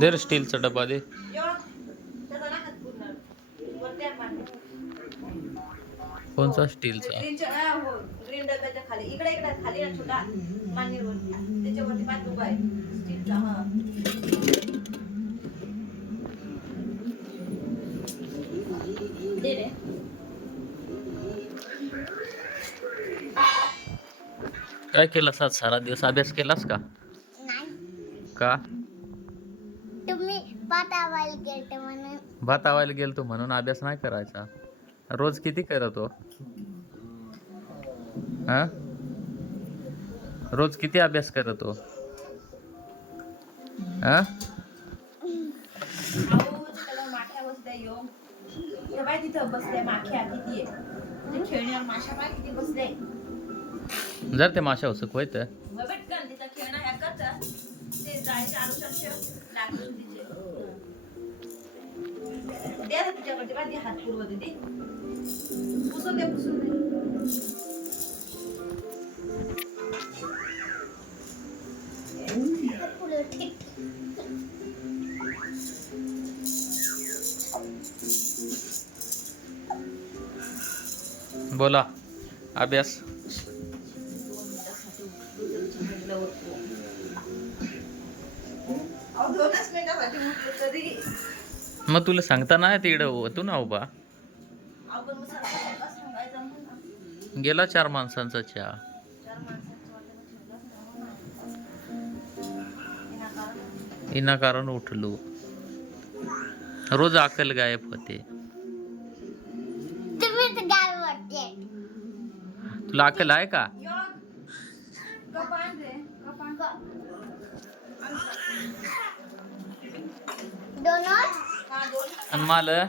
दे रे स्टीलचा डबा दे. कोणचा स्टीलचा? ग्रीन डब्याच्या खाली इकडे इकडे खाली ना छोटा मांडीवरती त्याच्यावरती पाच उभा आहे स्टीलचा. हा दे रे. काय केलास आज सारा दिवस? अभ्यास केलास का? नाही. का? तुम्ही पातावायला गेलते म्हणून. भात आवायला गेलतो म्हणून अभ्यास नाही करायचा. रोज किती करतो? हा? रोज किती अभ्यास करतो? हा? त्याला माख्या बसल्या योग हे बाय तिथं बसल्या माख्या किती आहे ते खेळण्यावर माशा बाय किती बसले. जर ते माशा उसक होय तर भेटकन तिथं खेळणं ह्या करतात ते जायचे अनुसार लागले तिचे द्या तिच्याकडे बाय हात पुरवत ते पुसून दे पुसून दे. बोला अभ्यास. दोनच मिनिटासाठी म्हटलं तरी मग तुला सांगता नाही तिकडं होतो ना उभा. आपण मग सांगायचं म्हणून गेला 4 माणसांचा चहा. 4 माणसांचं वाटलं विनाकारण उठलो. रोज अक्कल गायब होते. तुम्ही तर गाव वाटते. तुला अक्कल आहे का? डोनट आणि मला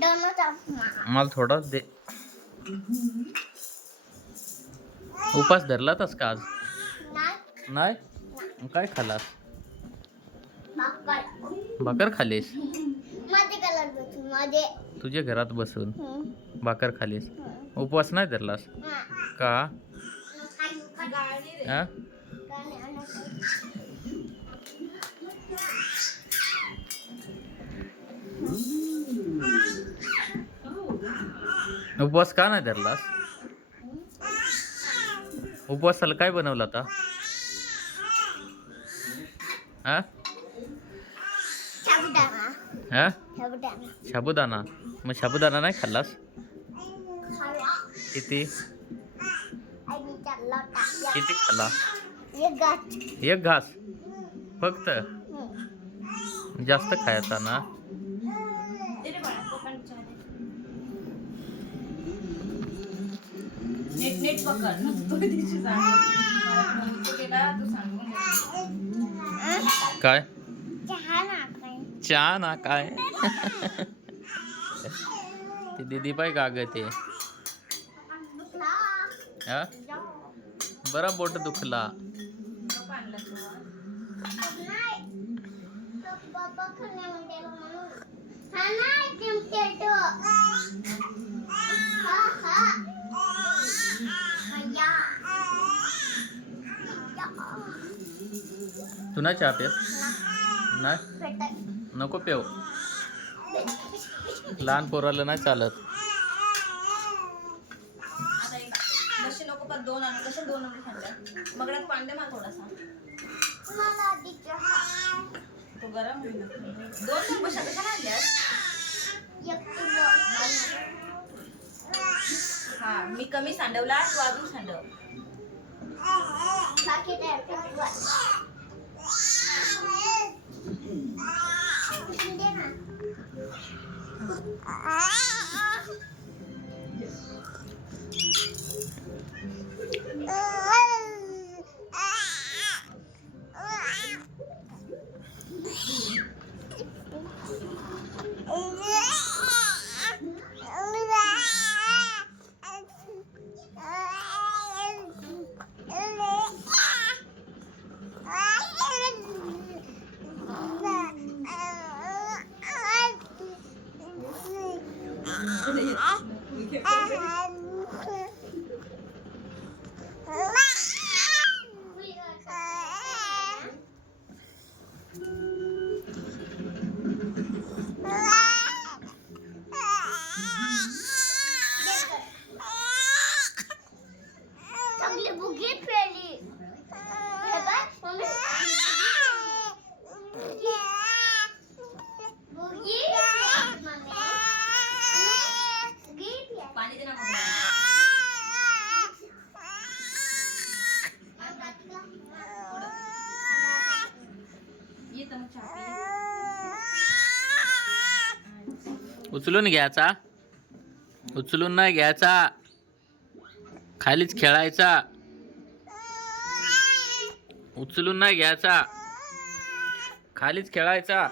डोनट मला थोडाच दे. उपास धरलातस का आज? नाही. नाही. मग काय खालास? भाकर भाकर खालीस? माझे कलर बसून माझे. तुझ्या घरात बसून भाकर खालीस? उपवास नाही धरलास का? हा? उपवास का नाही धरलास? उपवासाला काय बनवलं आता? हा? साबुदाणा. हा? साबुदाणा साबुदाणा. मग साबुदाणा नाही खाल्लास? खाल्ला. किती आणि चालला टाकला. किती खाल्ला? एक गाठ. एक घास फक्त? जास्त खायचा ना. नेट नेट पकड ना तू दिवशी सांग तू गेला तू सांगून काय? चहा ना काय. चहा ना काय? ती दीदी पाय का ग ते? हा? बरा बोट दुखला. आणला तू नाही. तो बाबा खाणे म्हणते म्हणून. हा नाही चिमटेटो. हा हा. या. तू नाही चहा पेत? नाही. पेट. नको पेव. लहान पोराला नाही चालत. आता एक जशी नको पण 2 आणू कशा 2 आणू सांगा मगड्यात पाणी दे मला थोडासा. मला आधी चहा. तो गरम होईल ना 2 बशा कशा आणल्यास? एक किलो. हा मी कमी सांडवला तू अजून सांडव. बाकी काय पेटवा. दे ना. बुगी पेली हे बघ मम्मी बुगी मम्मी बुगी पाणी दे ना मग. ये तर मग चहा पी. उचलून घ्यायचा, उचलून नाही घ्यायचा, खालीच खेळायचा. उचलून नाही घ्यायचा, खालीच खेळायचा.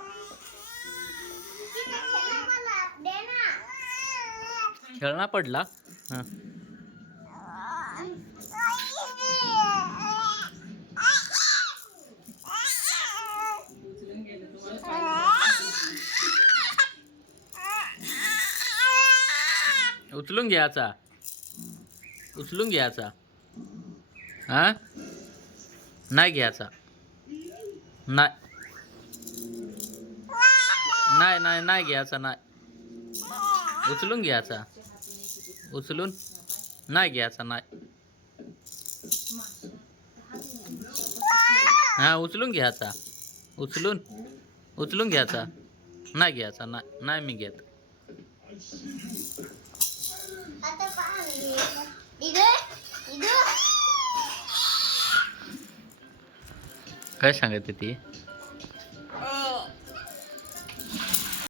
मला दे ना खेळणा पडला. हा. उचलून गेलं तुम्हाला. उचलून घ्यायचा, उचलून घ्यायचा. हा नाही घ्यायचा. नाही नाही नाही नाही घ्यायचा. नाही उचलून घ्यायचा, उचलून नाही घ्यायचा. नाही हा उचलून घ्यायचा, उचलून उचलून घ्यायचा. नाही घ्यायचा. नाही नाही मी घेत. आता पहा इधर इधर काय सांगते ती.